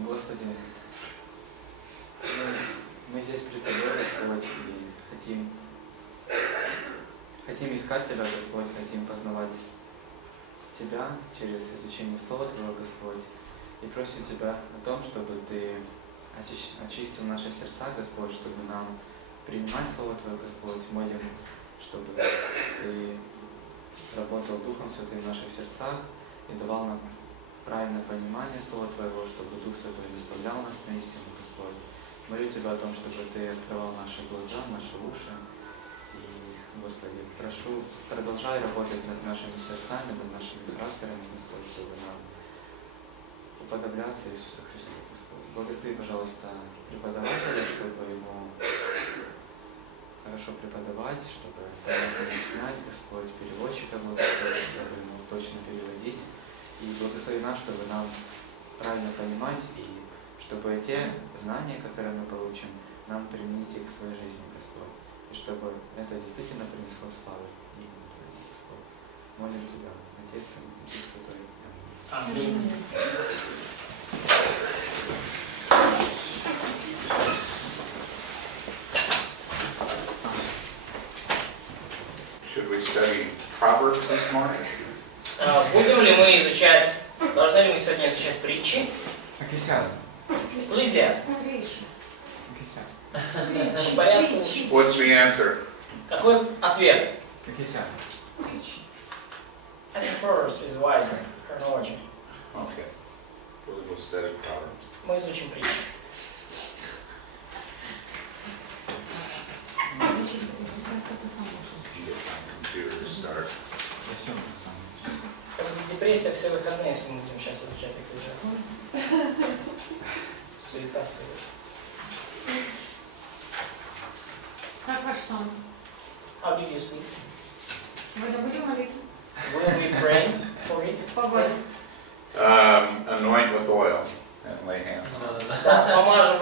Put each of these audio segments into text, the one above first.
Господи, мы здесь при Тобе, Господь, и хотим искать Тебя, Господь, хотим познавать Тебя через изучение Слова Твоего, Господь, и просим Тебя о том, чтобы Ты очистил наши сердца, Господь, чтобы нам принимать Слово Твое, Господь, молим, чтобы Ты работал Духом Святым в наших сердцах и давал нам правильное понимание Слова Твоего, чтобы Дух Святой наставлял нас на истину, Господь. Молю Тебя о том, чтобы Ты открывал наши глаза, наши уши. И, Господи, прошу, продолжай работать над нашими сердцами, над нашими характерами, Господь, чтобы нам уподобляться Иисусу Христу, Господь. Благослови, пожалуйста, преподавателя, чтобы ему хорошо преподавать, чтобы понятно объяснять, Господь, переводчика, благослови, чтобы ему точно переводить. И благослови нас, чтобы нам правильно понимать, и чтобы те знания, которые мы получим, нам применить их к своей жизни, Господь. И чтобы это действительно принесло славу имени Твоему, Господь. Молим Тебя, Отец и Дух Святой. Аминь. Should we study Proverbs this morning? Будем ли мы изучать, должны ли мы сегодня изучать притчи? Экклесиаст. Экклесиаст. Экклесиаст. По порядку. What's the answer? Какой ответ? Экклесиаст. I think Proverbs is wiser, chronology. Okay. We'll study Proverbs. Мы изучим притчи. Get my computer to start. Депрессия все выходные, если мы будем сейчас изучать экклесиаст. Суета. Как ваш сон? How did you sleep? Сегодня будем молиться? Will we pray for it? Погода. Anoint with oil and lay hands. Да, помажем,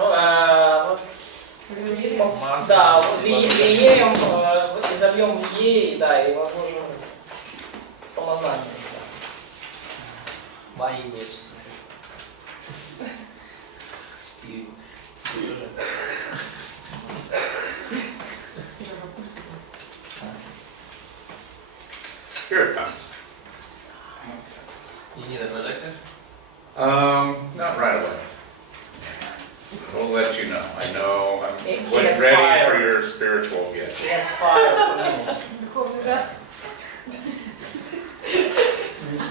Поговорили? да, веем, изольем ей, да, и возможно с помазанием. Во имя Иисуса Христа. Стив уже. Here it comes. You need a projector? Not right away. We'll let you know. I know I'm He ready has fire. for your spiritual gift. Yes, fire for ministry. Духовный дар.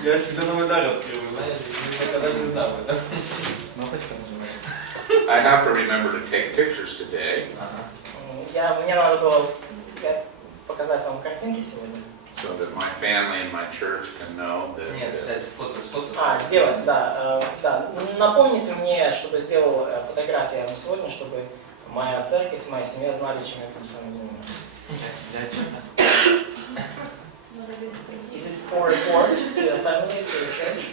Я себе новый дар открыл, знаешь, никогда не знал это. Кнопочка нажимаешь. I have to remember to take pictures today, Мне надо было показать вам картинки сегодня. so that my family and my church can know that. Нет, взять фото. Сделать, да. Напомните мне, чтобы сделал фотографии сегодня, чтобы моя церковь, моя семья знали, чем я буду с вами заниматься. Is it for report to the family, to the church?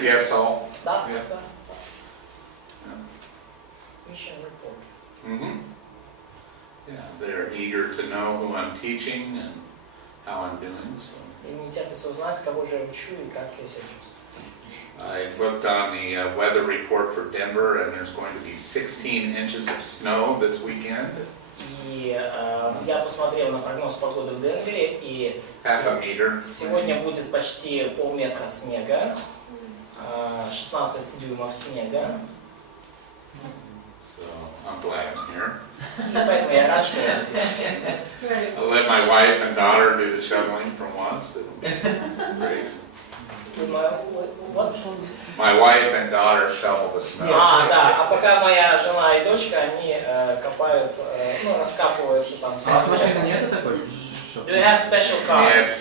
Yes, all. Да, Yeah. да. Mission report. Mm-hmm. Yeah, they're eager to know who I'm teaching and how I'm doing. So И мне терпится узнать, кого же я учу и как я себя чувствую. I looked on the weather report for Denver, and there's going to be 16 inches of snow this weekend. И я посмотрел на прогноз погоды в Денвере, и Half a meter. сегодня будет почти полметра снега, 16 дюймов снега. So I'm glad I'm here. И поэтому я рад, что я здесь. I'll let my wife and daughter do the shoveling for once. It'll be great. My wife and daughter shovel the snow. Да, а пока моя жена и дочка, они копают, раскапываются там. А у вас машины нету такой? Do you have special car? Yes.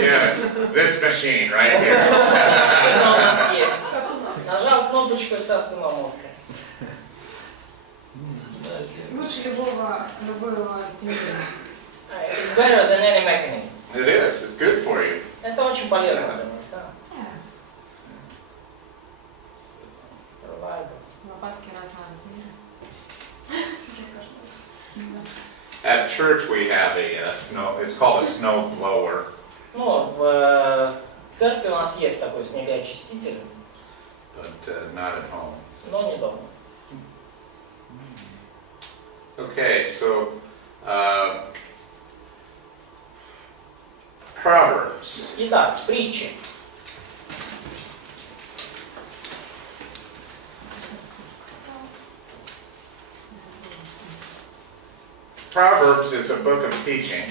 Yes, this machine right here. Машина у нас есть. Нажал кнопочку, и вся спина мокрая. Лучше любого пинжина. It's better than any mechanism. It is. It's good for you. Это очень полезно для нас, да. Лопатки разные. At church we have a snow. It's called a snow blower. В церкви у нас есть такой снегоочиститель. but not at home. но не дома. Okay, so Proverbs. Итак, притчи. Proverbs is a book of teaching.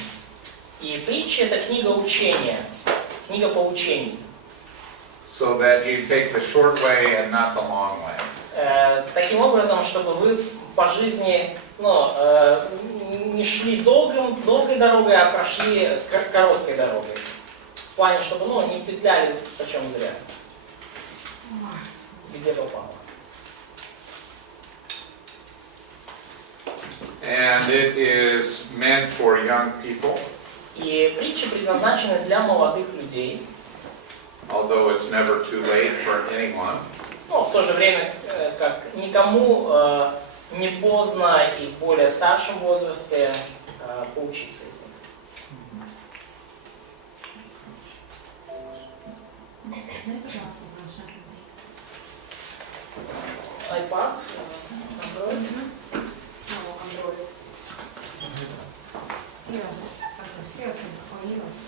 И притчи — это книга учения, книга поучений. So that you take the short way and not the long way. Таким образом, чтобы вы по жизни не шли долгой дорогой, а прошли короткой дорогой. В плане, чтобы не петляли почем зря. Где попало. And it is meant for young people, И притчи предназначены для молодых людей, although it's never too late for anyone. но в то же время как никому не поздно и в более старшем возрасте поучиться из них. iPad, Android. Android. iOS. iOS.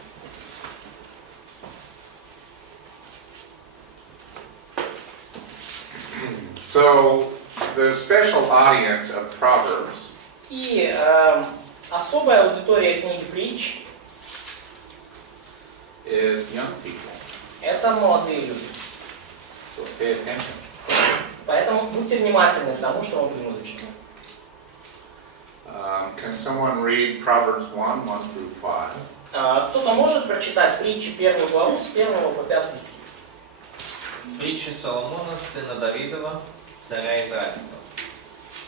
So the special audience of Proverbs И особая аудитория книги притч is young people. — это молодые люди. So pay attention. Поэтому будьте внимательны к тому, что мы будем изучать. Can someone read Proverbs 1, 1 through 5? Кто-то может прочитать притчи 1 главу с 1 по 5 стих? Притчи Соломона, сына Давидова, царя Израильского,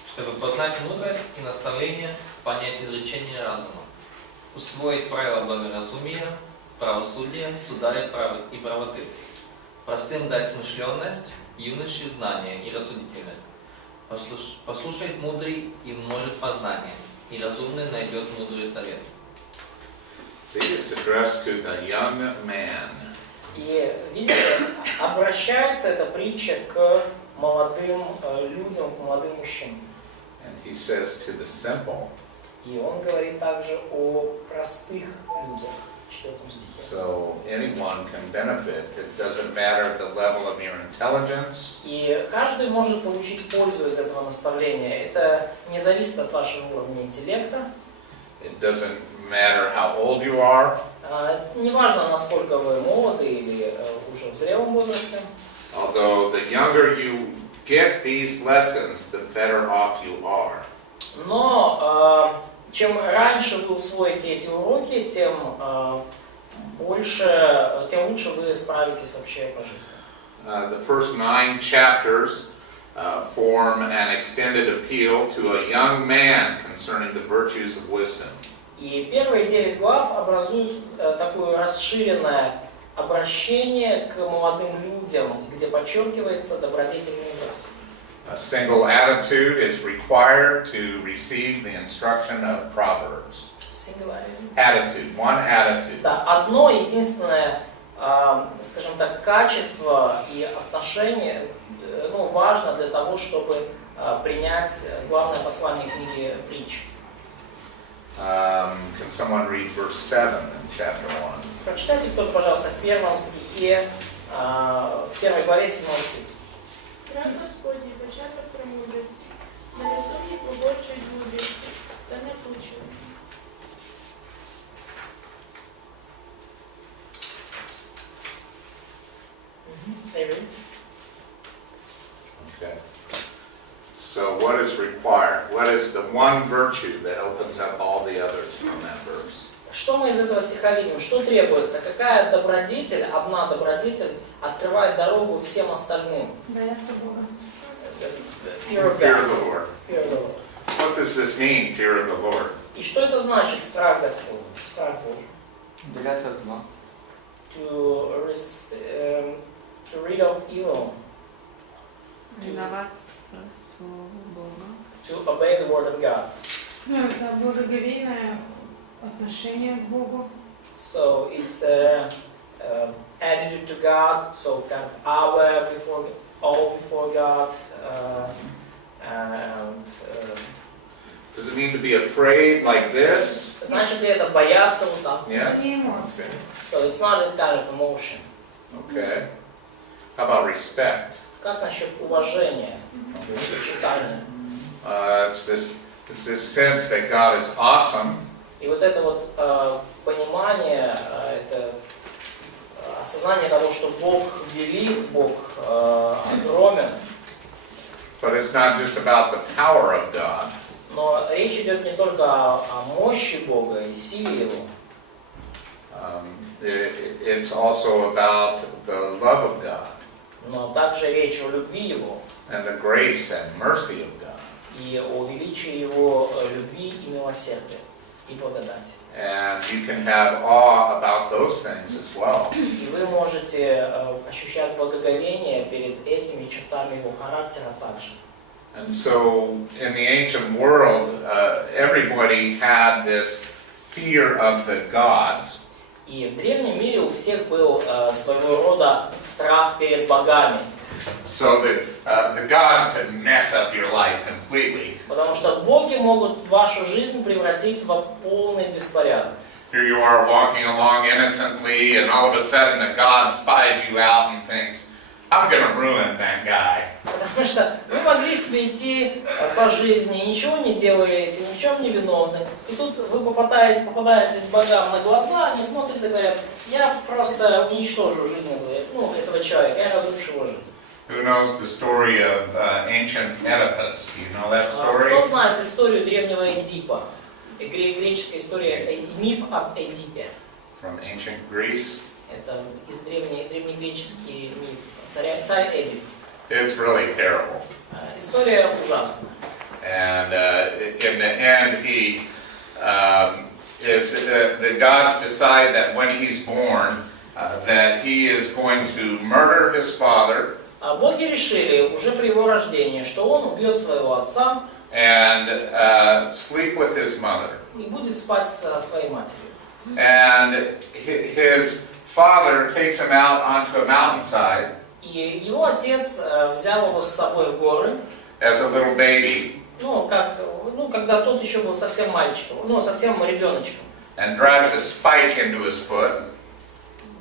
чтобы познать мудрость и наставление, понять изречение разума, усвоить правила благоразумия, правосудия, суда и правоты, простым дать смышленность, юноше знание и рассудительность. Послушает мудрый и умножит познание, и разумный найдет мудрый совет. See, it's addressed to the young man. И видите, обращается эта притча к молодым людям, к молодым мужчинам. And he says to the simple. И он говорит также о простых людях в 4 стихе. So anyone can benefit. It doesn't matter the level of your intelligence. И каждый может получить пользу из этого наставления. Это не зависит от вашего уровня интеллекта. It doesn't matter how old you are. Неважно, насколько вы молоды или уже в зрелом возрасте. Although the younger you get these lessons, the better off you are. Но чем раньше вы усвоите эти уроки, тем лучше вы справитесь вообще по жизни. The first 9 chapters form an extended appeal to a young man concerning the virtues of wisdom. И первые 9 глав образуют такое расширенное обращение к молодым людям, где подчеркивается добродетель мудрости. A single attitude is required to receive the instruction of Proverbs. Attitude, one attitude. Да, одно единственное, скажем так, качество и отношение, важно для того, чтобы принять главное послание книги притч. Can someone read verse 7 in chapter 1? Прочитайте кто-то, пожалуйста, в 1 стихе, в 1 главе 7 стих. Страх Господний, початок премудрости, на разумник погорчують мудрості, та не почує. Okay. So what is required? What is the one virtue that opens up all the others from that verse? Что мы из этого стиха видим? Что требуется? Какая добродетель, одна добродетель, открывает дорогу всем остальным? Бояться Бога. Fear of Fear God. of the Lord. Fear of the Lord. What does this mean, fear of the Lord? И что это значит, страх Господень? Страх Божий. Удаляться от зла. To rid of evil. Повиноваться Слову Бога. To obey the word of God. Это благоговейное отношение к Богу. So it's attitude to God, so kind of awe before all before God. Does it mean to be afraid like this? Значит ли это бояться вот так? Yeah? Это не эмоции. So it's not a kind of emotion. Okay. How about respect? Как насчет уважения, почитания? It's this sense that God is awesome, И вот это вот понимание, это осознание того, что Бог велик, Бог огромен, but it's not just about the power of God. но речь идет не только о мощи Бога и силе Его, It's also about the love of God но также речь о любви Его and the grace and mercy of God. и о величии Его любви и милосердия и благодати. And you can have awe about those things as well. И вы можете ощущать благоговение перед этими чертами Его характера также. And so in the ancient world, everybody had this fear of the gods. И в древнем мире у всех был своего рода страх перед богами. So that the gods could mess up your life completely. Потому что боги могут вашу жизнь превратить в полный беспорядок. Here you are walking along innocently, and all of a sudden a god spies you out and thinks, I'm going to ruin that guy. Потому что вы могли себе идти по жизни, ничего не делаете, ни в чем не виновны. И тут вы попадаетесь богам на глаза, они смотрят и говорят, я просто уничтожу жизнь этого человека, я разрушу его жизнь. Who knows the story of ancient Oedipus? Do you know that story? Кто знает историю древнего Эдипа? Греческая история, миф об Эдипе. From ancient Greece. Это из древнегреческий миф. Царь Эдип. It's really terrible. История ужасная. And in the end, the gods decide that when he's born, that he is going to murder his father. Боги решили уже при его рождении, что он убьет своего отца and sleep with his mother. И будет спать со своей матерью. And his father takes him out onto a mountainside. И его отец взял его с собой в горы. As a little baby. Когда тот еще был совсем мальчиком, совсем ребеночком. And drives a spike into his foot.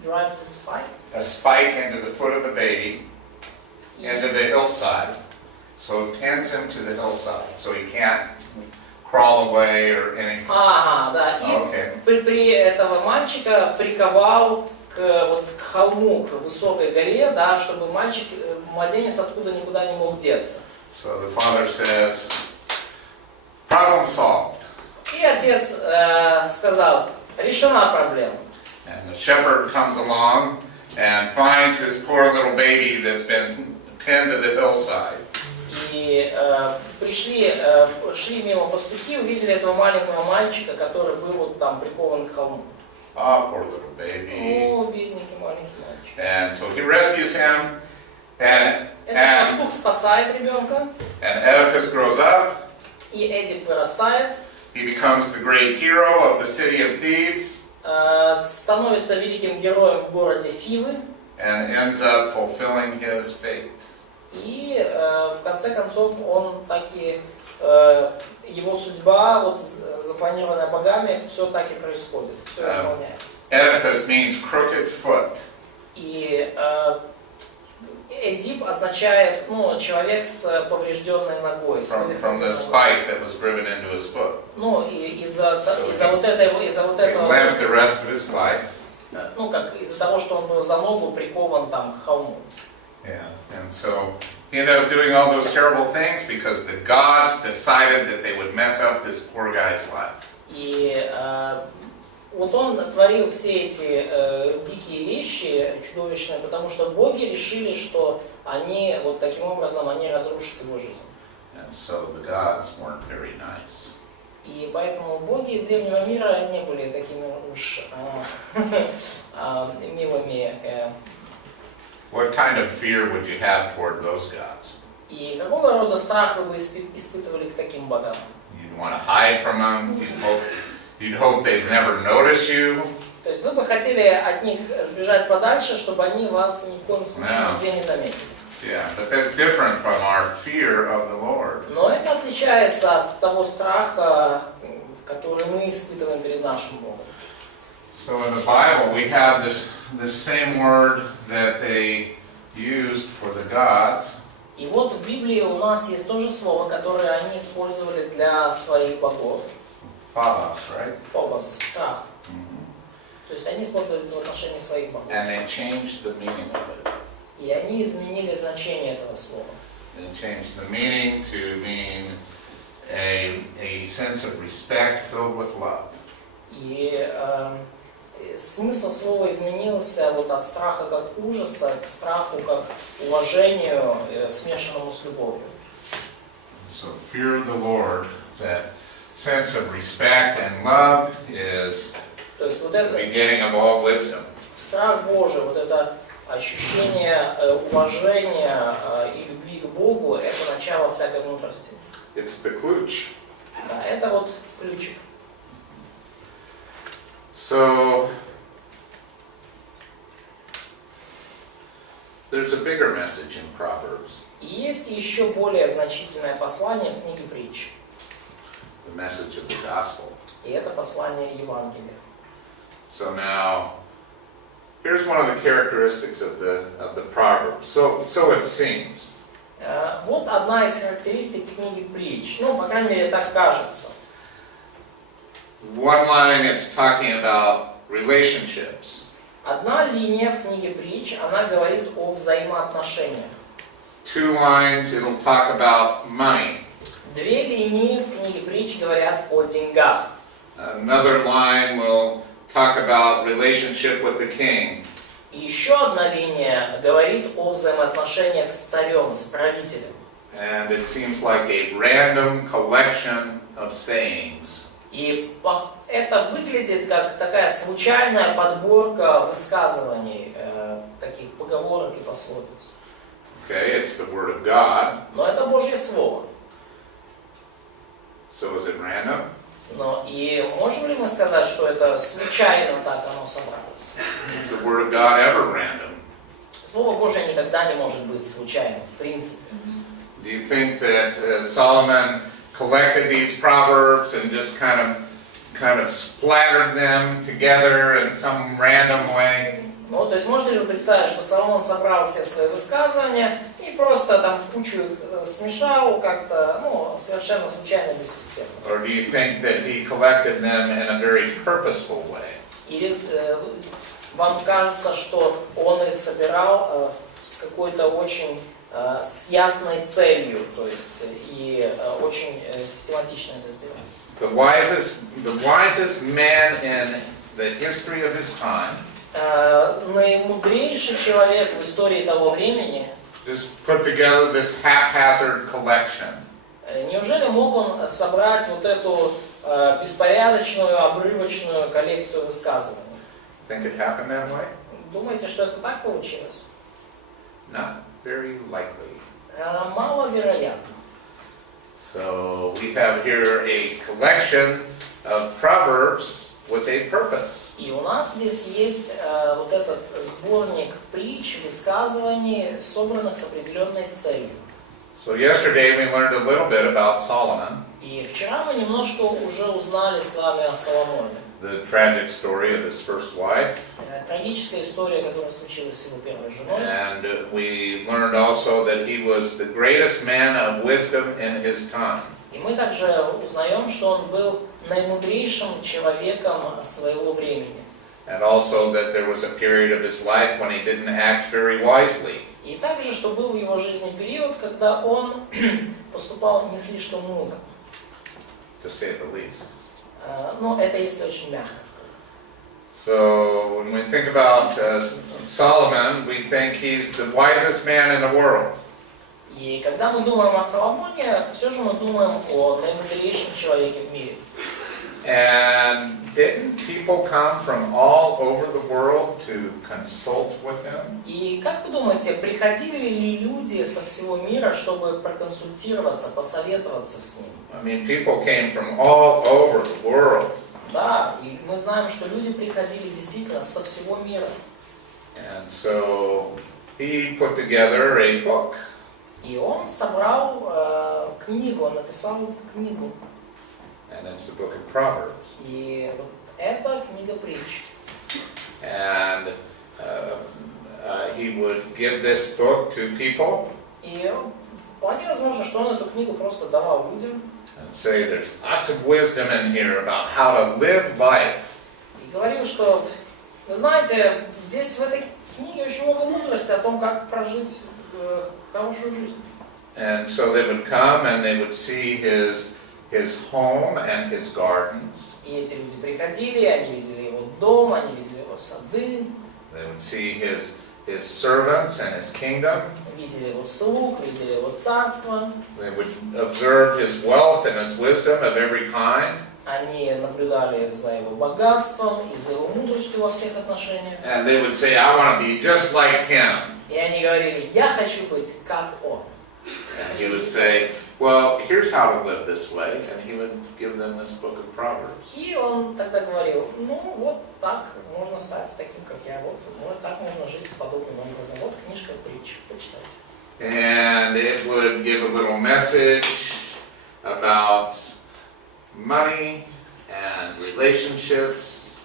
Drives a spike? A spike into the foot of the baby, into the hillside. So it pins him to the hillside, so he can't crawl away or anything. Ага, да. И при этого мальчика приковал к холму, к высокой горе, да, чтобы младенец откуда никуда не мог деться. So the father says, problem solved. И отец сказал, решена проблема. And the shepherd comes along and finds this poor little baby that's been pinned to the hillside. И шли мимо пастухи, увидели этого маленького мальчика, который был там прикован к холму. Oh, poor little baby. О, бедненький маленький мальчик. And so he rescues him, and Этот пастух спасает ребенка. And Oedipus grows up. И Эдип вырастает. He becomes the great hero of the city of Thebes. Становится великим героем в городе Фивы. And ends up fulfilling his fate. И в конце концов он таки его судьба, запланированная богами, все так и происходит, все исполняется. Oedipus means crooked foot. И Эдип означает, человек с поврежденной ногой. From the spike that was driven into his foot. И из-за вот этого. He lived the rest of his life. Из-за того, что он был за ногу прикован там к холму. Yeah, and so he ended up doing all those terrible things because the gods decided that they would mess up this poor guy's life. И он творил все эти дикие вещи, чудовищные, потому что боги решили, что они таким образом они разрушат его жизнь. And so the gods weren't very nice. И поэтому боги древнего мира не были такими уж милыми. What kind of fear would you have toward those gods? И какого рода страх вы испытывали к таким богам? You'd want to hide from them. You'd hope they'd never notice you. То есть вы бы хотели от них сбежать подальше, чтобы они вас ни в коем случае нигде не заметили. Yeah, but that's different from our fear of the Lord. Но это отличается от того страха, который мы испытываем перед нашим Богом. So in the Bible, we have this same word that they used for the gods. И вот в Библии у нас есть то же слово, которое они использовали для своих богов. Phobos, right? Фобос, страх. То есть они использовали это в отношении своих богов. And they changed the meaning of it. И они изменили значение этого слова. They changed the meaning to mean a sense of respect filled with love. И смысл слова изменился вот от страха как ужаса к страху как уважению, смешанному с любовью. So fear of the Lord, that sense of respect and love, is То есть вот the это beginning of all wisdom. страх Божий, вот это ощущение уважения и любви к Богу, это начало всякой мудрости. It's the ключ. Да, это вот ключик. So there's a bigger message in Proverbs, И есть еще более значительное послание в книге Притч. the message of the gospel. И это послание Евангелия. So now, here's one of the characteristics of the Proverbs. So it seems. Вот одна из характеристик книги Притч. Ну, по крайней мере, так кажется. One line, it's talking about relationships. Одна линия в книге Притч, она говорит о взаимоотношениях. 2 lines, it'll talk about money. Две линии в книге Притч говорят о деньгах. Another line will talk about relationship with the king. И еще одна линия говорит о взаимоотношениях с царем, с правителем. And it seems like a random collection of sayings. И это выглядит как такая случайная подборка высказываний, таких поговорок и пословиц. Okay, it's the word of God. Но это Божье Слово. So is it random? Но и можем ли мы сказать, что это случайно так оно собралось? Is the word of God ever random? Слово Божье никогда не может быть случайным, в принципе. Do you think that Solomon collected these proverbs and just kind of splattered them together in some random way? Ну, то есть можете ли вы представить, что Соломон собрал все свои высказывания и просто там в кучу их смешал как-то, ну, совершенно случайно, бессистемно? Or do you think that he collected them in a very purposeful way? Или вам кажется, что он их собирал с какой-то очень с ясной целью, то есть и очень систематично это сделал? The wisest man in the history of his time Наимудрейший человек в истории того времени just put together this haphazard collection. неужели мог он собрать вот эту беспорядочную, обрывочную коллекцию высказываний? Think it happened that way? Думаете, что это так получилось? Not very likely. Маловероятно. So we have here a collection of proverbs with a purpose. И у нас здесь есть вот этот сборник притч, высказываний, собранных с определенной целью. So yesterday we learned a little bit about Solomon, И вчера мы немножко уже узнали с вами о Соломоне. the tragic story of his first wife, Трагическая история, которая случилась с его первой женой. and we learned also that he was the greatest man of wisdom in his time. И мы также узнаем, что он был наимудрейшим человеком своего времени. And also that there was a period of his life when he didn't act very wisely. И также, что был в его жизни период, когда он поступал не слишком мудро. To say the least. Но это если очень мягко сказать. So when we think about Solomon, we think he's the wisest man in the world. И когда мы думаем о Соломоне, все же мы думаем о наимудрейшем человеке в мире. And didn't people come from all over the world to consult with him? И как вы думаете, приходили ли люди со всего мира, чтобы проконсультироваться, посоветоваться с ним? I mean, people came from all over the world. Да, и мы знаем, что люди приходили действительно со всего мира. And so he put together a book. И он собрал книгу, он написал книгу. And it's the book of Proverbs. И вот это книга притч. And he would give this book to people И вполне возможно, что он эту книгу просто давал людям. and say there's lots of wisdom in here about how to live life. И говорил, что, вы знаете, здесь в этой книге очень много мудрости о том, как прожить хорошую жизнь. And so they would come and they would see his home and his gardens. И эти люди приходили, они видели его дом, они видели его сады, They would see his servants and his kingdom. видели его слуг, видели его царство. They would observe his wealth and his wisdom of every kind. Они наблюдали за его богатством и за его мудростью во всех отношениях. And they would say, I want to be just like him. И они говорили, я хочу быть как он. And he would say, well, here's how to live this way. And he would give them this book of Proverbs. И он тогда говорил, ну вот так можно стать таким, как я, вот так можно жить подобным образом. Вот книжка притч, почитайте. And it would give a little message about money and relationships.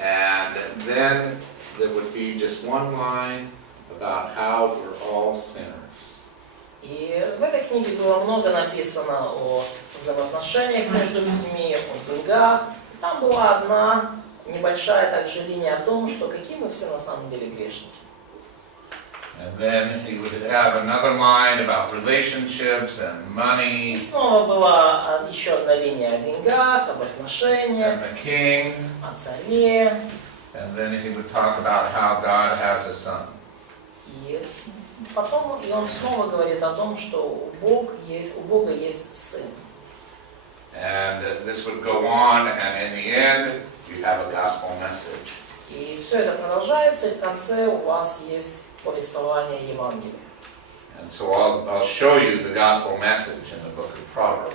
And then there would be just one line about how we're all sinners. И в этой книге было много написано о взаимоотношениях между людьми, о деньгах. И там была одна небольшая также линия о том, что какие мы все на самом деле грешники. And then he would have another line about relationships and money И снова была еще одна линия о деньгах, об отношениях, and the king. о царе. And then he would talk about how God has a son. И потом он снова говорит о том, что у Бога есть сын. And this would go on, and in the end, you have a gospel message. И все это продолжается, и в конце у вас есть повествование Евангелия. And so I'll show you the gospel message in the book of Proverbs.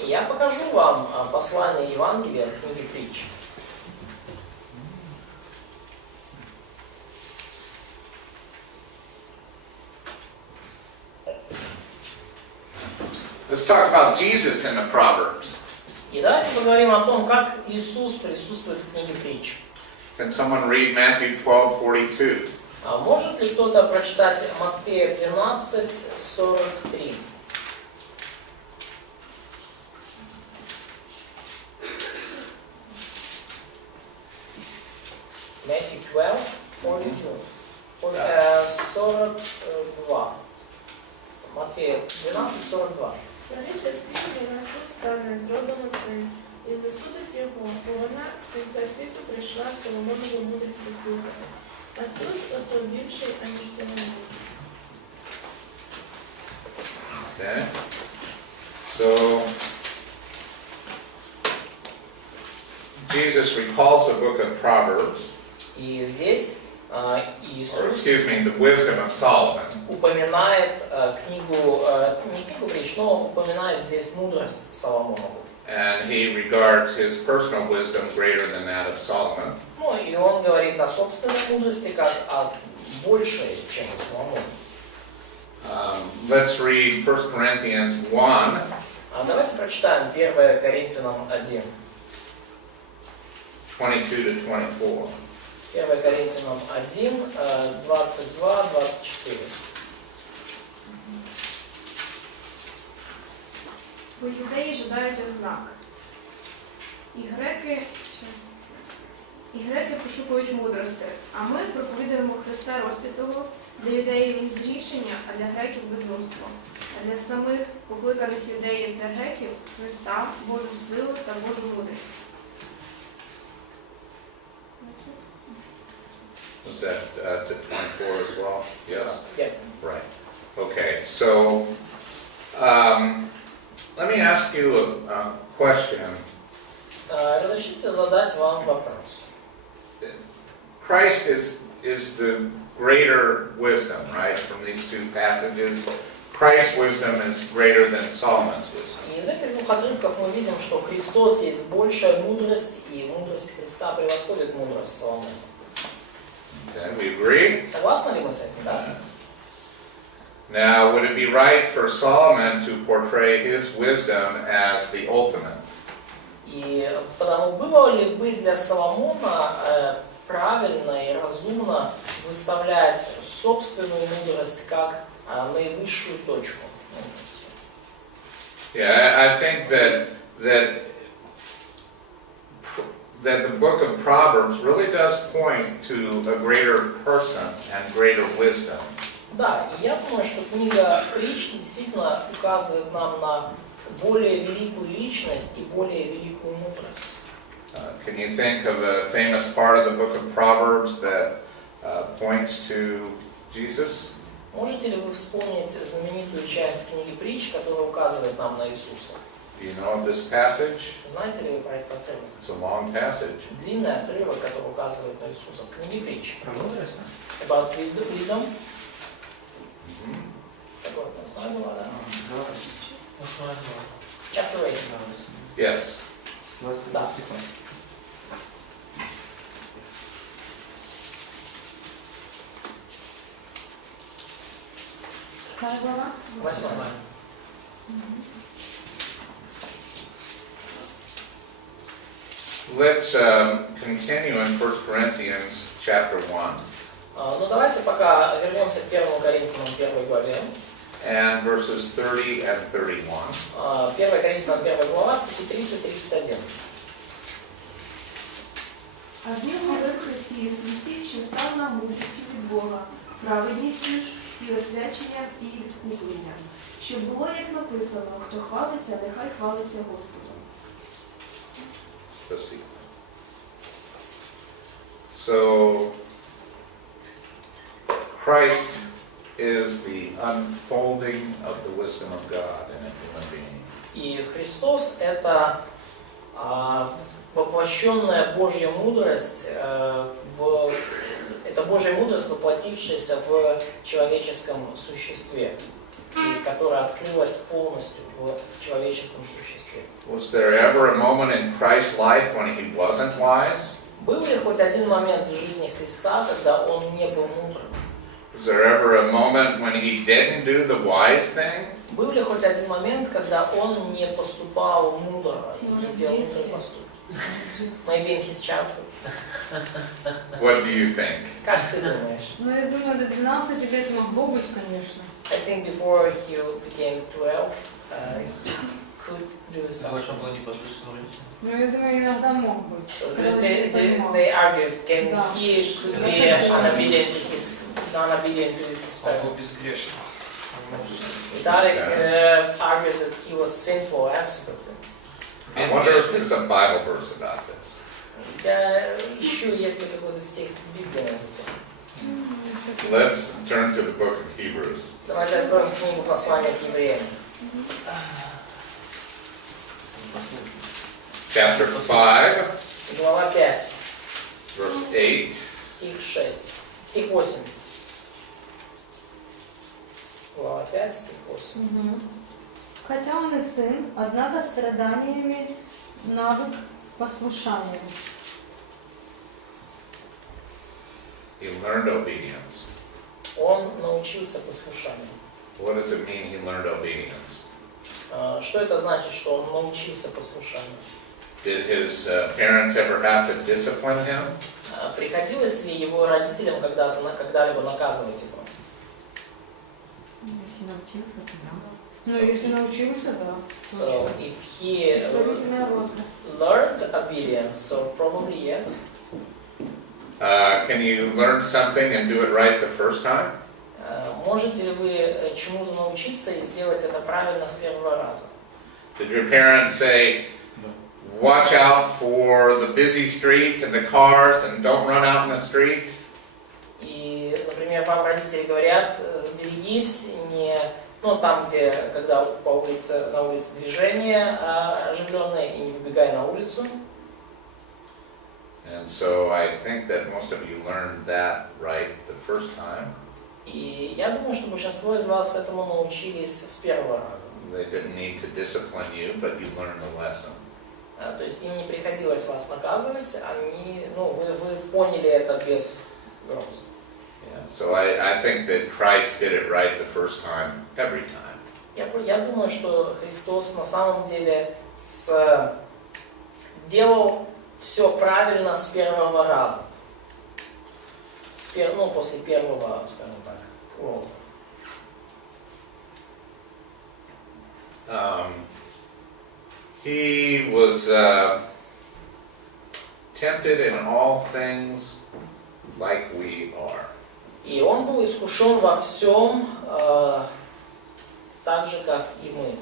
И я покажу вам послание Евангелия в книге притч. Let's talk about Jesus in the Proverbs. И давайте поговорим о том, как Иисус присутствует в книге притч. Can someone read Matthew 12:42? А может ли кто-то прочитать Матфея 12:43? Matthew 12:42. 42. Матфея 12:42. Царица спільний на суд стане з родом отцем, і засудить його, бо вона з кінця світу прийшла Соломонову мудрість послухати. А тут ото більший, аніж Соломон. Okay. So Jesus recalls the book of Proverbs. И здесь Or, Иисус excuse me, the wisdom of Solomon. упоминает книгу, не книгу притч, но упоминает здесь мудрость Соломонову. And he regards his personal wisdom greater than that of Solomon. Ну и он говорит о собственной мудрости как о большей, чем у Соломона. Let's read 1 Corinthians 1. Давайте прочитаем 1 Коринфянам 1. 22 to 24. 1 Коринфянам 1, 22-24. Бо юдеї жадають ознак. І греки пошукують мудрости, а ми проповідуємо Христа розп'ятого, для юдеїв він зрішення, а для греків безумство. А для самих покликаних юдеїв та греків Христа, Божу силу та Божу мудрість. Was that to 24 as well? Yes? Yeah. Right. Okay, so let me ask you a question. Разрешите задать вам вопрос. Christ is the greater wisdom, right, from these two passages. Christ's wisdom is greater than Solomon's wisdom. И из этих двух отрывков мы видим, что Христос есть большая мудрость, и мудрость Христа превосходит мудрость Соломона. Okay, we agree? Согласны ли мы с этим, да? Now, would it be right for Solomon to portray his wisdom as the ultimate? И потому было ли бы для Соломона правильно и разумно выставлять собственную мудрость как наивысшую точку мудрости? Yeah, I think that the book of Proverbs really does point to a greater person and greater wisdom. Да, и я думаю, что книга Притч действительно указывает нам на более великую личность и более великую мудрость. Can you think of a famous part of the book of Proverbs that points to Jesus? Можете ли вы вспомнить знаменитую часть книги Притч, которая указывает нам на Иисуса? Do you know of this passage? Знаете ли вы про этот отрывок? It's a long passage. Длинный отрывок, который указывает на Иисуса в книге Притч. Про мудрость? About wisdom. Такое название было, да? Chapter 8. Yes. Да. Какая глава? 8. Let's continue in 1 Corinthians chapter 1 Ну давайте пока вернемся к 1 Коринфянам 1 главе. and verses 30 and 31. 1 Коринфянам 1 глава, стихи 30-31. А з нього ви в Христі Ісусі, що став нам мудрістю від Бога, праведністю ж і освяченням і відкупленням, щоб було, як написано, хто хвалиться, нехай хвалиться Господом. Спасибо. So, Christ is the unfolding of the wisdom of God in a human being. И Христос — это воплощенная Божья мудрость, это Божья мудрость, воплотившаяся в человеческом существе, и которая открылась полностью в человеческом существе. Was there ever a moment in Christ's life when he wasn't wise? Был ли хоть один момент в жизни Христа, когда Он не был мудрым? Was there ever a moment when he didn't do the wise thing? Был ли хоть один момент, когда Он не поступал мудро и не Может, в делал детстве. мудрые поступки? Maybe in his childhood. What do you think? Как ты думаешь? Ну, я думаю, до 12 лет могло быть, конечно. I think before he became 12, he could do Думаешь, something. он был непослушным родителем? Но я думаю, иногда мог быть. So Когда еще не понимал. they argued, can Да. he could be non-obedient to his Он был parents? безгрешен. Tarek argues that he was sinful, absolutely. I wonder if there's a Bible verse about this. Я ищу, есть ли какой-то стих в Библии на эту тему. Let's turn to the book of Hebrews. Давайте откроем книгу послания к евреям. Chapter 5, Глава 5, verse 8. стих 6, стих 8. Глава 5, стих 8. Мгм. Хотя он и сын, однако страданиями навык послушания. He learned obedience. Он научился послушанию. What does it mean he learned obedience? Что это значит, что он научился послушанию? Did his parents ever have to discipline him? Приходилось ли его родителям когда-либо наказывать его? Если научился, то да. Ну, если научился, да. So if he Исправительная роста. learned obedience, so probably yes. Can you learn something and do it right the first time? Можете ли вы чему-то научиться и сделать это правильно с первого раза? Did your parents say, watch out for the busy street and the cars and don't run out in the street? И, например, вам родители говорят, берегись, там, где, когда на улице движение оживленное, и не выбегай на улицу. And so I think that most of you learned that right the first time. И я думаю, что большинство из вас этому научились с первого раза. They didn't need to discipline you, but you learned the lesson. То есть им не приходилось вас наказывать, вы поняли это без grows. Yeah, so I think that Christ did it right the first time, every time. Я думаю, что Христос на самом деле делал все правильно с первого раза. После первого, скажем так, урока. He was tempted in all things like we are. И он был искушен во всем, так же, как и мы.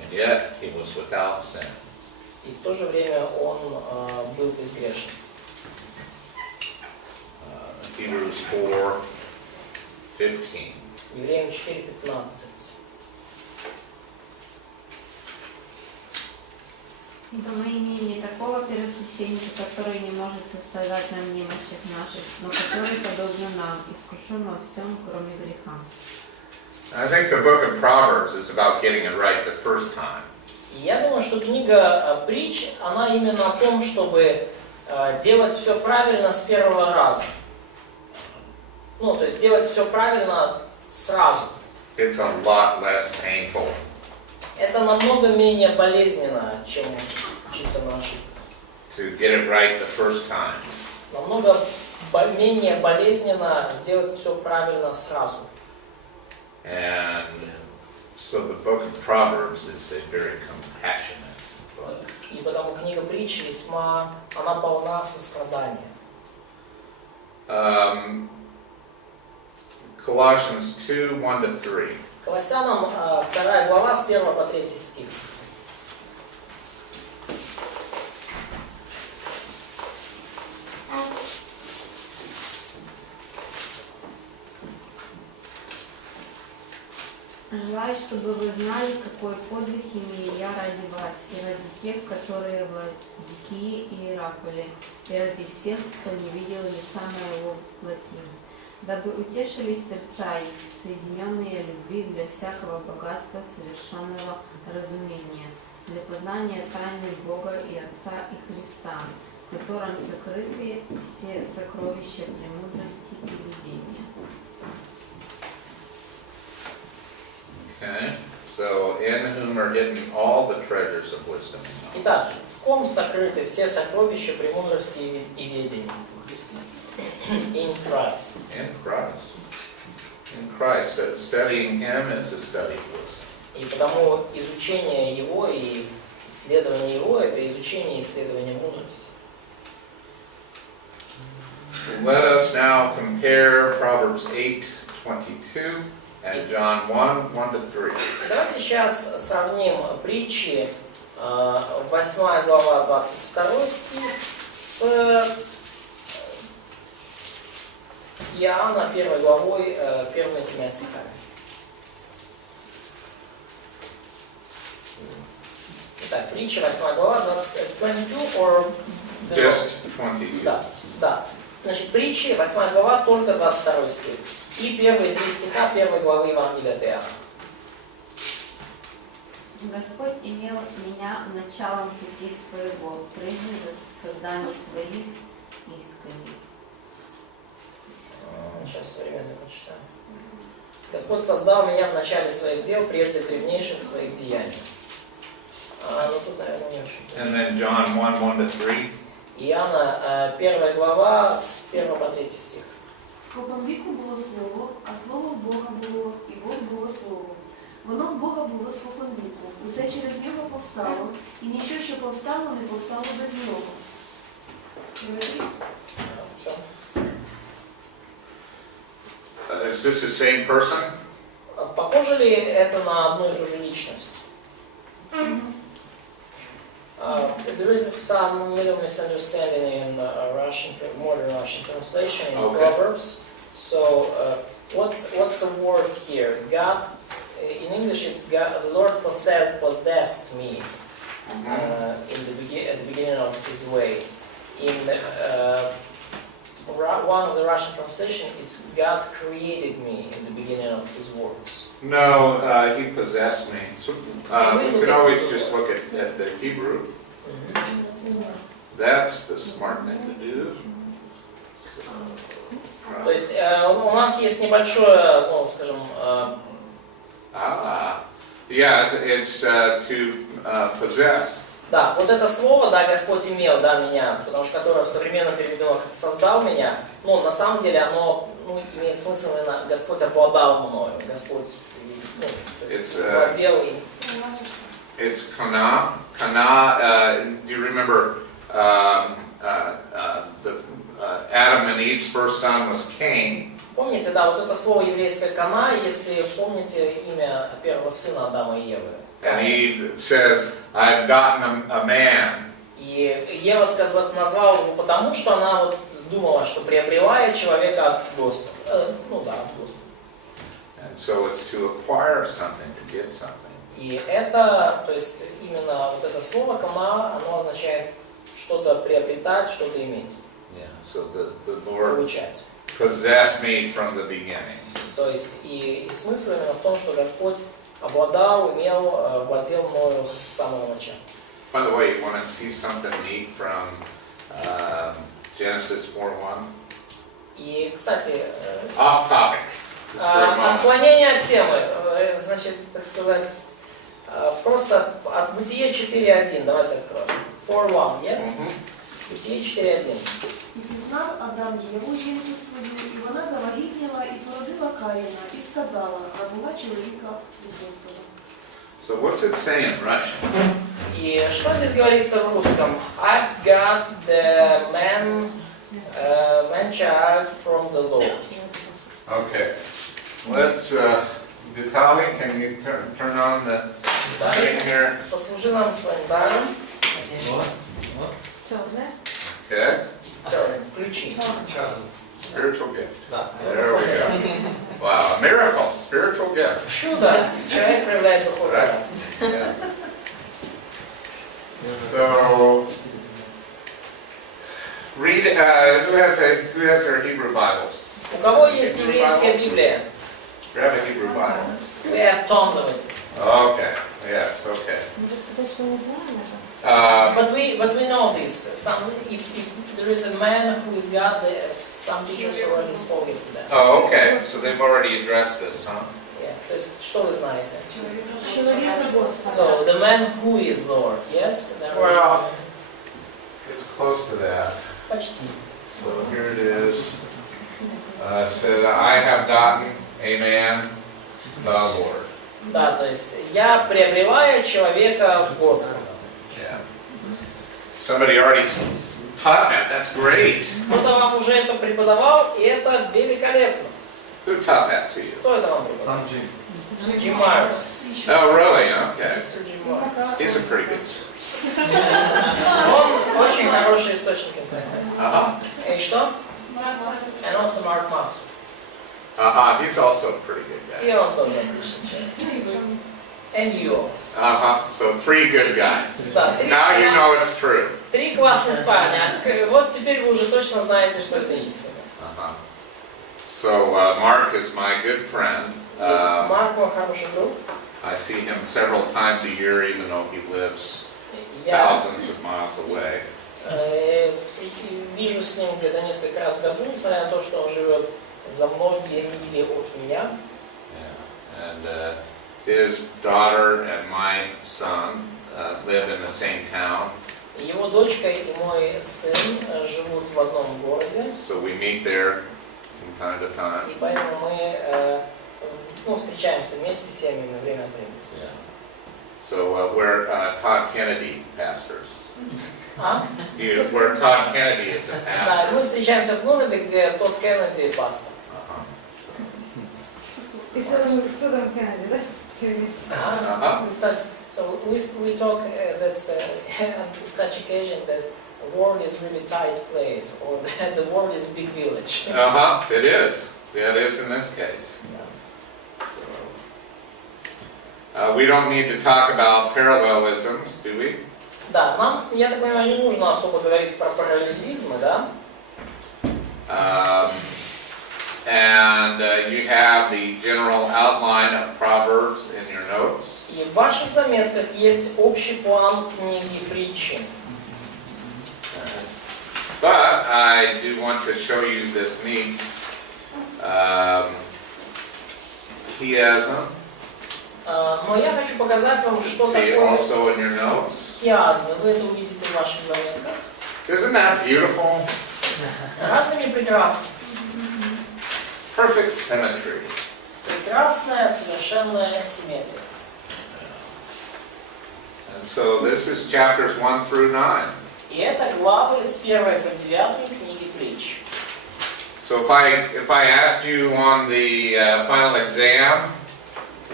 And yet he was without sin. И в то же время он был безгрешен. Hebrews 4:15. Евреям 4:15. Ибо мы имеем не такого первосвященника, который не может сострадать нам немощах наших, но который, подобно нам, искушен во всем, кроме греха. I think the book of Proverbs is about getting it right the first time. И я думаю, что книга Притч, она именно о том, чтобы делать все правильно с первого раза. То есть делать все правильно сразу. It's a lot less painful. Это намного менее болезненно, чем учиться на ошибках. To get it right the first time. Намного менее болезненно сделать все правильно сразу. And so the book of Proverbs is a very compassionate book. И потому книга Притч она полна сострадания. Colossians 2:1-3. Колоссянам 2 глава с 1 по 3 стих. Желаю, чтобы вы знали, какой подвиг имею я ради вас, и ради тех, которые в Ладикии и Иераполе, и ради всех, кто не видел лица моего плоти, дабы утешились сердца их, соединенные любви для всякого богатства совершенного разумения, для познания тайны Бога и Отца и Христа, в котором сокрыты все сокровища премудрости и видения. Okay, so in whom are hidden all the treasures of wisdom and knowledge. Итак, в ком сокрыты все сокровища премудрости и ведения? In Christ. In Christ. In Christ. Studying Him is a study of wisdom. И потому изучение Его и исследование Его – это изучение и исследование мудрости. Let us now compare Proverbs 8:22 and John 1:1-3. Давайте сейчас сравним притчи, 8 глава, 22 стих, с Иоанна 1 главой, первыми 3 стихами. Итак, притча 8 глава, 22 or... Just 22. Да. Значит, притчи, 8 глава, только 22 стих. И первые 3 стиха 1 главы Евангелия от Иоанна. Господь имел меня началом пути своего, прежде созданий своих исканий. Сейчас современно прочитаю. Господь создал меня в начале своих дел, прежде древнейших своих деяний. Тут, наверное, не очень. And then John 1:1-3. Иоанна, 1 глава, с 1 по 3 стих. Спокон віку було слово, а слово в Бога було, і Бог було слово. Воно в Бога було спокон віку. Усе через нього повстало, і ніщо, що повстало, не повстало без нього. Is this the same person? Похоже ли это на одну и ту же личность? There is some little misunderstanding in modern Russian translation in Proverbs. So, what's the word here? God, in English, it's God. The Lord possessed me at the beginning of His way. In one of the Russian translation, it's God created me in the beginning of His works. No, He possessed me. So, we could always just look at the Hebrew. That's the smart thing to do. So, То есть у нас есть небольшое, ну, скажем, Yeah, it's to possess. да, вот это слово, да, Господь имел, да, меня, потому что которое в современном переведено как создал меня, но на самом деле оно, ну, имеет смысл именно Господь обладал мною, Господь, ну, то есть владел им. It's kana. Kana, do you remember Adam and Eve's first son was Cain? Помните, да, вот это слово еврейское «кана», если помните имя первого сына Адама и Евы. And Eve says, I've gotten a man. И Ева назвала его потому, что она вот думала, что приобрела человека от Господа. Ну да, от Господа. And so it's to acquire something, to get something. И это, то есть именно вот это слово «кана», оно означает что-то приобретать, что-то иметь. Yeah, so the Lord Получать. possessed me from the beginning. То есть и смысл именно в том, что Господь обладал, имел, владел мною с самого начала. By the way, you want to see something neat from Genesis 4:1? И, кстати, Off topic. Just for a moment. отклонение от темы, значит, так сказать, просто от Бытие 4.1, давайте откроем. 4.1, yes? Бытие 4.1. І пізнав Адам Єву, жінку свою, і вона завагітніла і породила Каїна, і сказала, а була чоловіка у Господа. So what's it saying in Russian? И что здесь говорится в русском? I've got the man child from the Lord. Okay. Let's, Vitaly, can you turn on the screen here? Послужи нам своим даром. Черное. Okay. Включи. Spiritual gift. Да. There we go. Wow, a miracle. Spiritual gift. Чудо. Человек проявляет духовный дар. Yeah. So, read. Who has their Hebrew Bibles? У кого есть еврейская Библия? Grab a Hebrew Bible. We have tons of it. Okay. Yes. Okay. Надо сказать, что мы знаем это. But we know this. If there is a man who is God, some teachers already spoke it to them. Oh, okay. So they've already addressed this, huh? Yeah. То есть, что вы знаете? Человека Господа. So, the man who is Lord, yes? Well, it's close to that. Почти. So here it is. It says, I have gotten a man, the Lord. Да, то есть, я приобреваю человека от Господа. Yeah. Somebody already taught that. That's great. Кто-то вам уже это преподавал, и это великолепно. Who taught that to you? Кто это вам преподавал? Сам Джим. Джим Майерс. Oh, really? Okay. Мистер Джим Майерс. He's a pretty good source. Он очень хороший источник информации. Uh-huh. И что? And also Mark Mas. He's also a pretty good И guy. он тоже отличный человек. And you. So 3 good guys. Да, Now you know it's true. 3 классных парня. Вот теперь вы уже точно знаете, что это истина. So Mark is my good friend. Марк мой хороший друг. I see him several times a year, even though he lives Я thousands of miles away. вижу с ним где-то несколько раз в году, несмотря на то, что он живет за многие мили от меня. Yeah. And his daughter and my son live in the same town. Его дочка и мой сын живут в одном городе, So we meet there from time to time. и поэтому мы встречаемся вместе с семьями время от времени. Yeah. So where Todd Kennedy pastors. Where Todd Kennedy is a Да, pastor. мы встречаемся в городе, где Тодд Кеннеди пастор. И что там Кеннеди, да? Все вместе. So we talk that's on such occasion that the world is really tight place, or that the world is big village. It is. Yeah, it is in this case. So, we don't need to talk about parallelisms, do we? Да, нам, я так понимаю, не нужно особо говорить про параллелизмы, да? And you have the general outline of Proverbs in your notes. И в ваших заметках есть общий план книги притчи. But I do want to show you this neat chiasm. Но я хочу показать вам, что See такое also in your notes. хиазмы. Вы это увидите в ваших заметках. Isn't that beautiful? Разве не прекрасно? Perfect symmetry. Прекрасная, совершенная симметрия. And so this is chapters 1 through 9. И это главы с 1 по 9 книги Притч. So if I asked you on the final exam,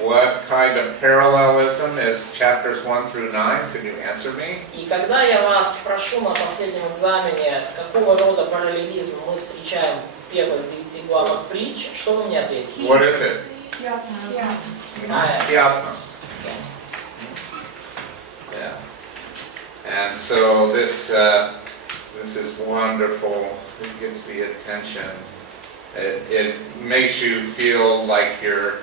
what kind of parallelism is chapters 1 through 9? Could you answer me? И когда я вас спрошу на последнем экзамене, какого рода параллелизм мы встречаем в первых 9 главах Притч, что вы мне ответите? What is it? Chiasmus. Yeah. And so this is wonderful. It gets the attention. It makes you feel like you're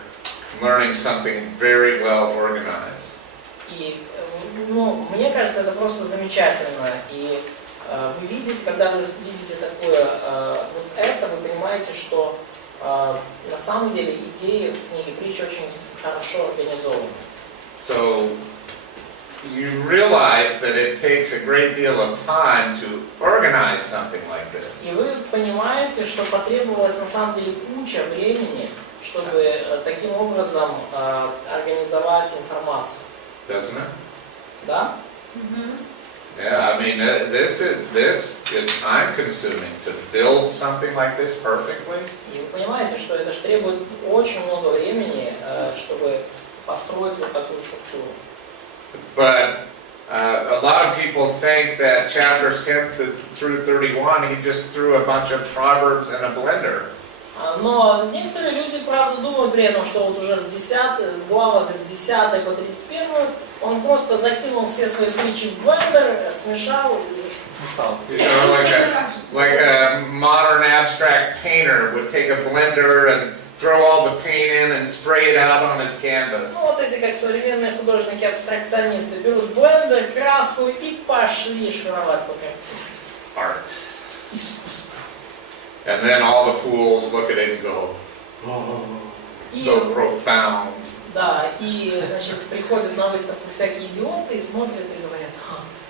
learning something very well organized. И, мне кажется, это просто замечательно. И вы видите, когда вы видите такое, вот это, вы понимаете, что на самом деле идеи в книге Притч очень хорошо организованы. So you realize that it takes a great deal of time to organize something like this. И вы понимаете, что потребовалось на самом деле куча времени, чтобы таким образом организовать информацию. Doesn't it? Да? Yeah, I mean, this is time consuming to build something like this perfectly. И вы понимаете, что это же требует очень много времени, чтобы построить вот такую структуру. But a lot of people think that chapters 10 through 31, he just threw a bunch of proverbs in a blender. Но некоторые люди, правда, думают при этом, что вот уже в главах с 10 по 31 он просто закинул все свои притчи в блендер, смешал и стал. You know, like a modern abstract painter would take a blender and throw all the paint in and spray it out on his canvas. Ну, вот эти, как современные художники-абстракционисты, берут блендер, краску и пошли шуровать по картине. Art. Искусство. And then all the fools look at it and go, oh, so profound. Да, и, значит, приходят на выставку всякие идиоты и смотрят и говорят,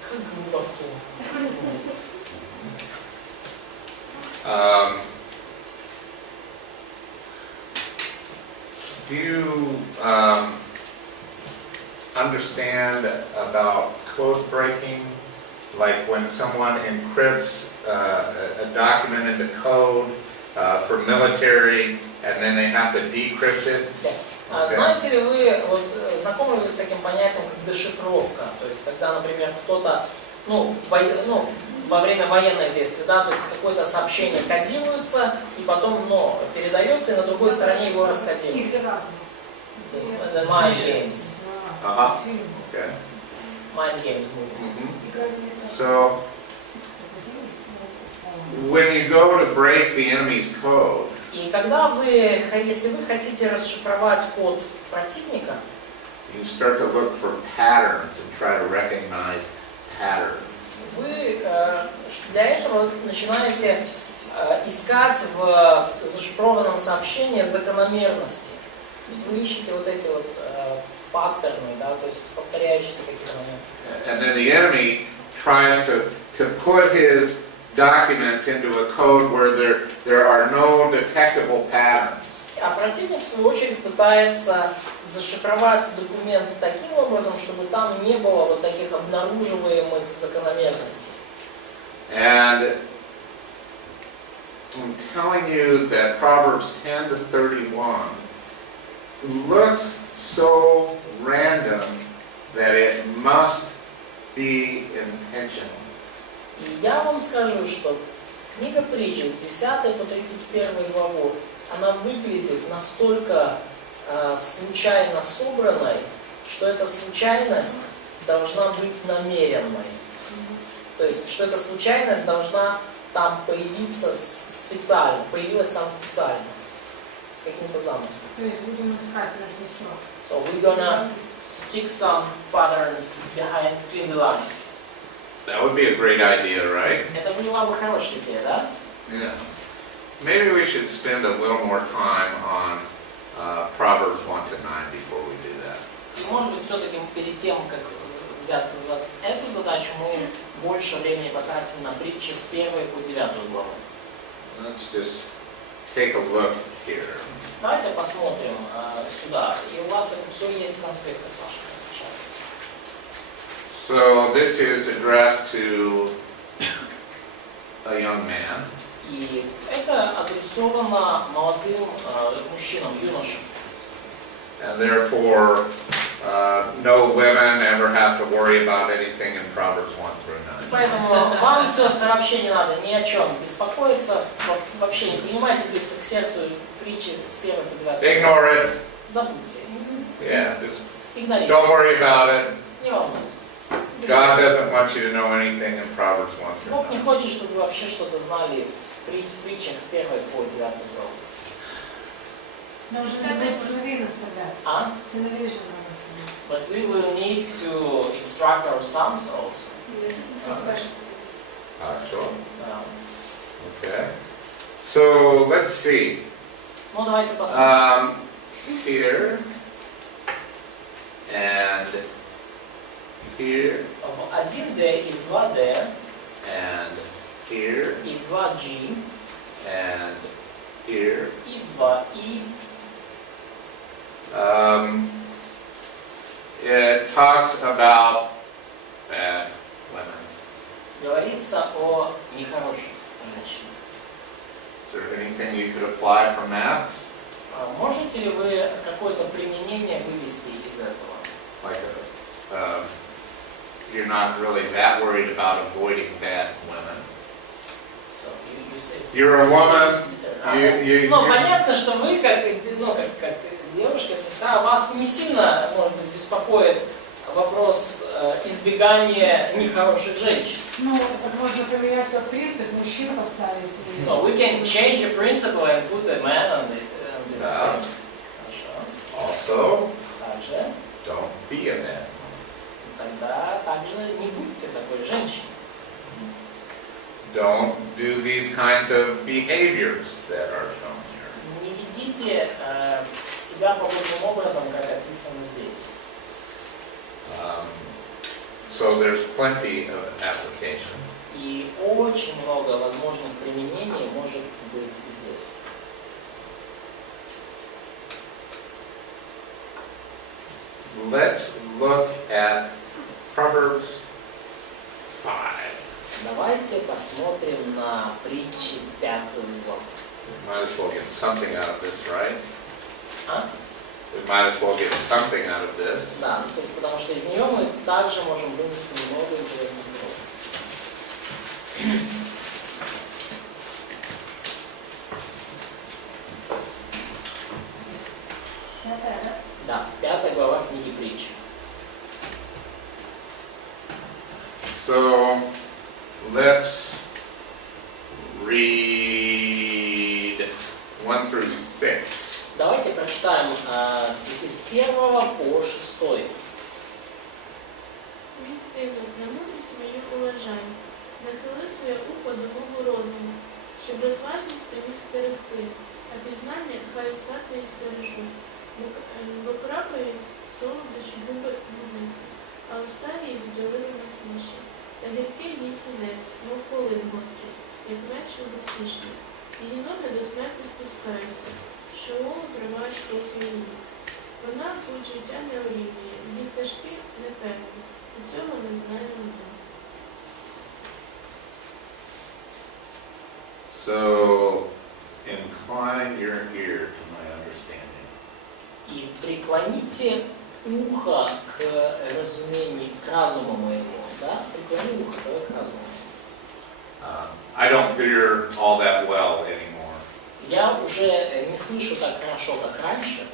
как глубоко. Do you understand about code breaking? Like when someone encrypts a document into code for military, and then they have to decrypt it? Okay. Знаете ли вы, вот, знакомы ли вы с таким понятием, как дешифровка? То есть, когда, например, кто-то, во время военных действий, да, то есть какое-то сообщение кодируется, и потом, передается, и на другой стороне его раскодируют. Это mind games. Okay. Mind games. So, when you go to break the enemy's code, И когда если вы хотите расшифровать код противника, you start to look for patterns and try to recognize patterns. вы для этого начинаете искать в зашифрованном сообщении закономерности. То есть вы ищете вот эти вот паттерны, да, то есть повторяющиеся какие-то моменты. And then the enemy tries to put his documents into a code where there are no detectable patterns. А противник, в свою очередь, пытается зашифровать документ таким образом, чтобы там не было вот таких обнаруживаемых закономерностей. And I'm telling you that Proverbs 10 to 31 looks so random that it must be intentional. И я вам скажу, что книга Притч с 10 по 31 главу, она выглядит настолько случайно собранной, что эта случайность должна быть намеренной. То есть, что эта случайность должна там появиться специально, появилась там специально, с каким-то замыслом. То есть будем искать Рождество. So we're gonna seek some patterns between the lines. That would be a great idea, right? Это была бы хорошая идея, да? Yeah. Maybe we should spend a little more time on Proverbs все-таки перед тем, как взяться за эту задачу, мы больше времени потратим на притчи с 1 по 9 главу. Let's just take a look here. Давайте посмотрим сюда. И у вас это все есть в конспектах ваших. So this is addressed to a young man. И это адресовано молодым мужчинам, юношам. And therefore, no women ever have to worry about anything in Proverbs 1 through 9. Поэтому вам, сестры, вообще не надо ни о чем беспокоиться, вообще не принимайте близко к сердцу притчи с 1 по 9. Ignore it. Забудьте. Yeah, just Игнорируйте. don't worry about it. Не волнуйтесь. God doesn't want you to know anything in Proverbs 1 through Бог не 9. хочет, чтобы вы вообще что-то знали в притчах с 1 по 9 главу. Нужно иметь сыновей наставлять. А? Сыновей же надо наставлять. But we will need to instruct our sons also. Sure. Да. Okay. So let's see. Ну, давайте посмотрим. Here and here В 1D и в 2D, and here и в 2G, and here. и в 2I. It talks about bad women. Говорится о нехороших женщинах. Is there anything you could apply from that? Можете ли вы какое-то применение вывести из этого? Like you're not really that worried about avoiding bad women. So, you say, You're a woman. Ну, понятно, что вы, как девушка, сестра, вас не сильно, может быть, беспокоит вопрос избегания нехороших женщин. Ну, это можно поменять как принцип, мужчин поставить. So we can change a principle and put a man on this Да. place. Хорошо. Also, Также, don't be a man. тогда также не будьте такой женщиной. Don't do these kinds of behaviors that are shown here. Не ведите себя подобным образом, как описано здесь. So there's plenty of application. И очень много возможных применений может быть здесь. Let's look at Proverbs 5. Давайте посмотрим на притчи 5 главу. We might as well get something out of this, right? А? We might as well get something out of this. Да, то есть потому что из нее мы также можем вынести много интересных уроков. Да, 5 глава книги притч. So let's read 1 through 6. Давайте прочитаем стихи с 1 по 6. Мій сину, на мудрість мою уважай, нахили своє ухо до мого розуму, щоб розважність ти міг стерегти, а пізнання хай уста твої стережуть, бо крапають солодощі губи мудниці, а уста її віддалили масліші, та гіркий її кінець, мов полин гострий, як меч обосічний. Її ноги до смерті спускаються, Шеолу тривають кроки її. Вона путь життя не орівнює, її стежки непевні, і цього не знає вона. So incline your ear to my understanding. И преклоните ухо к разумению, к разуму моему, да? Преклони ухо к разуму. I don't hear all that well anymore. Я уже не слышу так хорошо, как раньше.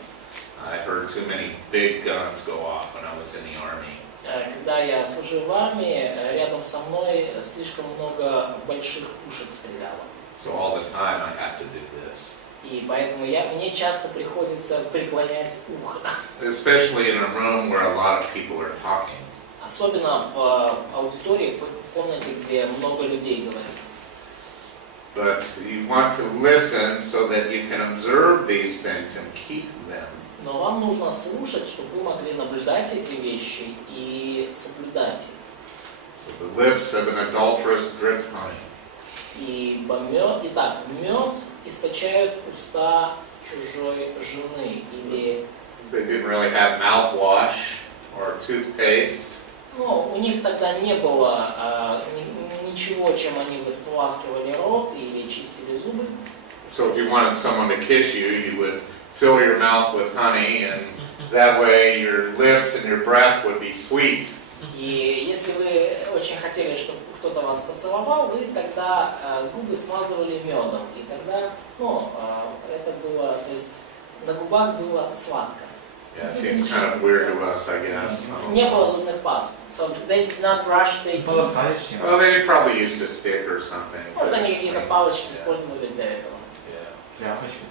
I heard too many big guns go off when I was in the army. Когда я служил в армии, рядом со мной слишком много больших пушек стреляло. So all the time I have to do this. И поэтому мне часто приходится преклонять ухо. Especially in a room where a lot of people are talking. Особенно в аудитории, в комнате, где много людей говорит. But you want to listen so that you can observe these things and keep them. Но вам нужно слушать, чтобы вы могли наблюдать эти вещи и соблюдать их. So the lips of an adulteress drip honey. Итак, мед источают уста чужой жены. Или, They didn't really have mouthwash or toothpaste. ну, у них тогда не было ничего, чем они бы споласкивали рот или чистили зубы. So if you wanted someone to kiss you, you would fill your mouth with honey, and that way your lips and your breath would be sweet. И если вы очень хотели, чтобы кто-то вас поцеловал, вы тогда губы смазывали медом. И тогда, ну, это было, то есть на губах было сладко. Yeah, it seems kind of weird to us, I guess. Не было зубных паст. So they did not brush their teeth. Well, they probably used a stick or something. Вот они какие-то палочки использовали для этого. Тряпочку.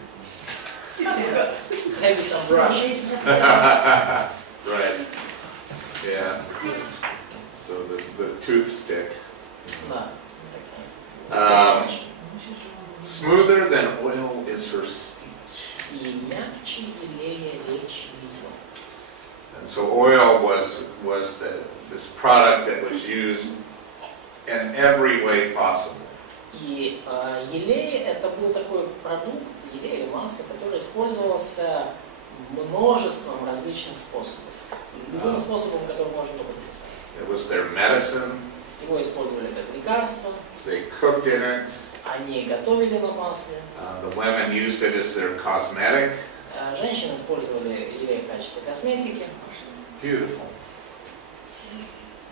Maybe some brushes. Right. Yeah. So the tooth stick. Да. Smoother than oil is her speech. И мягче елея речь ее. And so oil was this product that was used in every way possible. И елей это был такой продукт, елей или масло, который использовался множеством различных способов. Любым способом, который можно только представить. It was their medicine. Его использовали как лекарство. They cooked in it. Они готовили на масле. The women used it as their cosmetic. Женщины использовали елей в качестве косметики. Beautiful.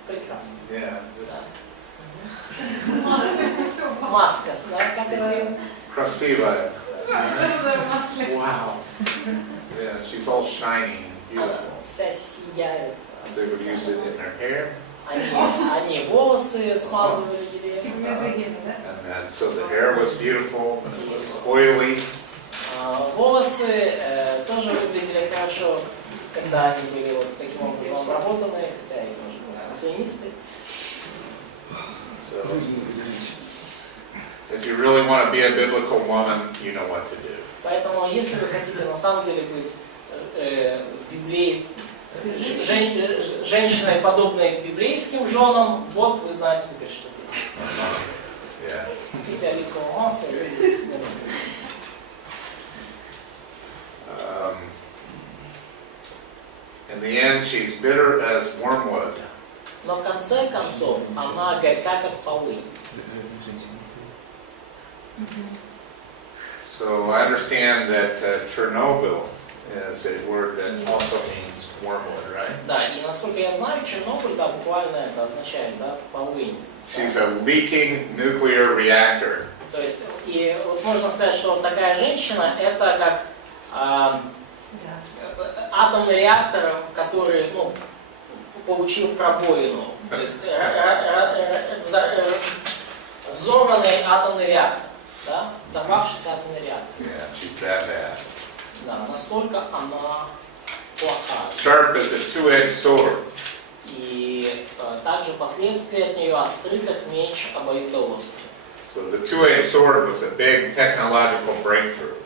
Прекрасно. Yeah. Маска, да, как это? Красивая. Wow. Yeah, she's all shiny and Она beautiful. вся сияет. They would use it in their hair. Они волосы смазывали елеем. And so the hair was beautiful, but it was oily. Волосы тоже выглядели хорошо, когда они были вот таким образом обработаны, хотя и тоже были маслянистые. So, if you really want to be a biblical woman, you know what to do. Поэтому, если вы хотите на самом деле быть женщиной, подобной библейским женам, вот вы знаете теперь, что делать. Купите оливковое масло и любите себя. In the end, she's bitter as wormwood. Но в конце концов, она горька, как полынь. So I understand that Chernobyl is a word that also means wormwood, right? Да, и насколько я знаю, Чернобыль, да, буквально это означает, да, полынь. She's a leaking nuclear reactor. То есть, и вот можно сказать, что вот такая женщина, это как атомный реактор, который, ну, получил пробоину. То есть взорванный атомный реактор, да? Взорвавшийся атомный реактор. Yeah, she's that bad. Да, настолько она плохая. Sharp as a two-edged sword. И также последствия от нее остры, как меч обоюдоострый. So the two-edged sword was a big technological breakthrough.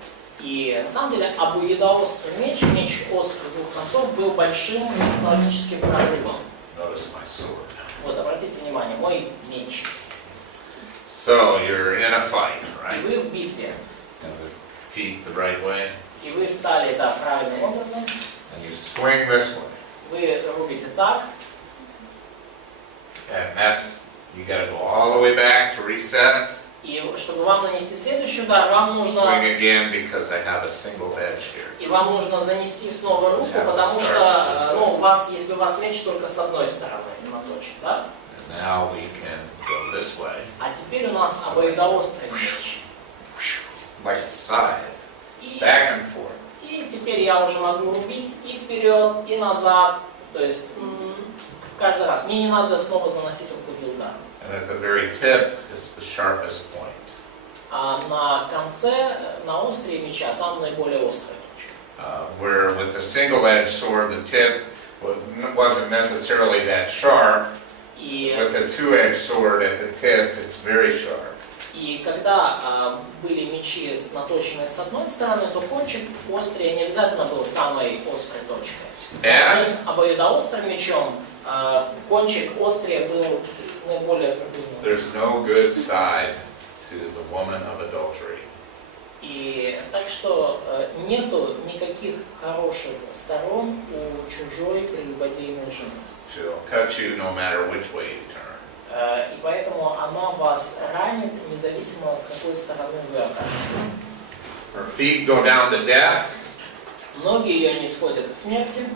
И на самом деле обоюдоострый меч, меч острый с двух концов, был большим технологическим прорывом. Notice my sword. Вот, обратите внимание, мой меч. So you're in a fight, И right? вы в битве. And the feet the right way, И вы стали, да, правильным образом. and you swing this way. Вы рубите так. And that's, you gotta go all the way back to reset. И чтобы вам нанести следующий удар, вам нужно... Swing again because I have a single edge here. И вам нужно занести снова руку, потому что, ну, у вас, если у вас меч только с одной стороны наточен, да? And now we can go this way. А теперь у нас обоюдоострый меч. Like a scythe. И, Back and forth. и теперь я уже могу рубить и вперед, и назад. То есть каждый раз. Мне не надо снова заносить руку для удара. And at the very tip, it's the sharpest point. А на конце, на острие меча, там наиболее острая точка. Where with a single-edged sword, the tip wasn't necessarily that sharp. И With a two-edged sword at the tip, it's very sharp. И когда были мечи наточенные с одной стороны, то кончик острый не обязательно был самой острой точкой. Даже с обоюдоострым мечом кончик острее был наиболее продвинутым. There's no good side to the woman of adultery. И так что нету никаких хороших сторон у чужой прелюбодейной жены. She'll cut you no matter which way you turn. И поэтому она вас ранит, независимо с какой стороны вы окажетесь. Her feet go down to death. Ноги ее не сходят к смерти.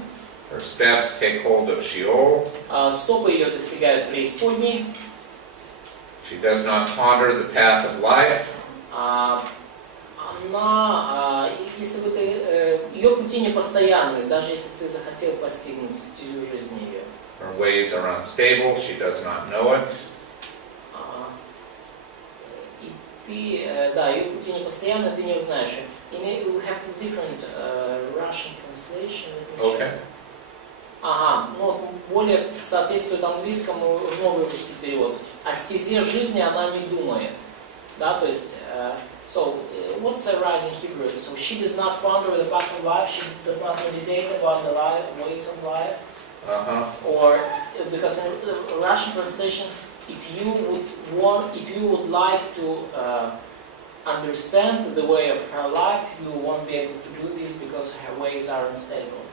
Her steps take hold of Sheol. Стопы ее достигают преисподней. She does not ponder the path of life. Она, если бы ты, ее пути непостоянны, даже если бы ты захотел постигнуть стезю жизни ее. Her ways are unstable. She does not know it. И ты, да, ее пути непостоянны, ты не узнаешь. We have different Russian translation. Okay. Ага, ну более соответствует английскому новый русский перевод. О стезе жизни она не думает. Да, то есть, so what's the right in Hebrew? So she does not ponder the path of life. She does not meditate about the ways of life. Or because in Russian translation, if you would like to understand the way of her life, you won't be able to do this because her ways are unstable.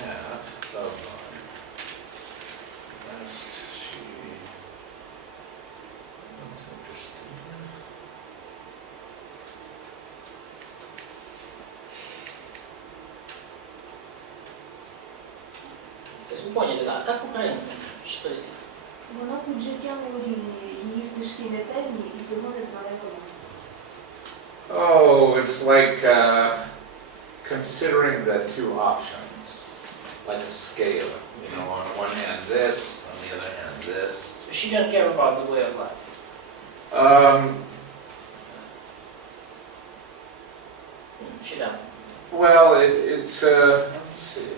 Path of life. Lest she. That's interesting. То есть вы поняли, да? Как украинский? 6 стих. Вона путь життя не урівнює, її стежки не певні, і цього не знає вона. Oh, it's like considering the two options, like a scale. You know, on one hand this, on the other hand this. So she don't care about the way of life. She doesn't. Well, it's let's see.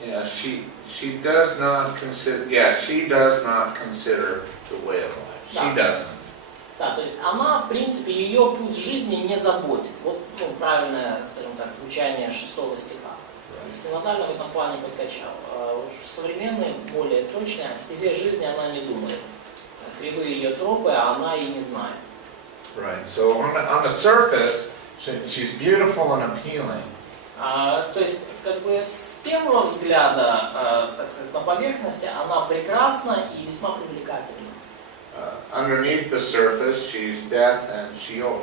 Yeah, she does not consider. Yeah, she does not consider the way of life. She doesn't. Да, то есть она, в принципе, ее путь жизни не заботит. Вот, ну, правильное, скажем так, звучание 6 стиха. То есть синодально в этом плане подкачал. Современные, более точные, о стезе жизни она не думает. Кривые ее тропы, а она и не знает. Right. So on the surface, she's beautiful and appealing. То есть, как бы с первого взгляда, так сказать, на поверхности, она прекрасна и весьма привлекательна. Underneath the surface, she's death and Sheol.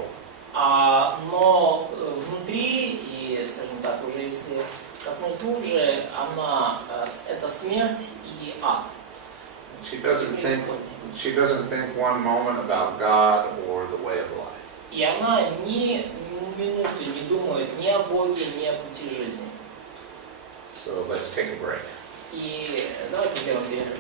Но внутри, и, скажем так, уже если копнуть глубже, она это смерть и ад. She doesn't think one moment about God or the way of life. И она ни минуты не думает ни о Боге, ни о пути жизни. So let's take a break. И давайте сделаем перерыв.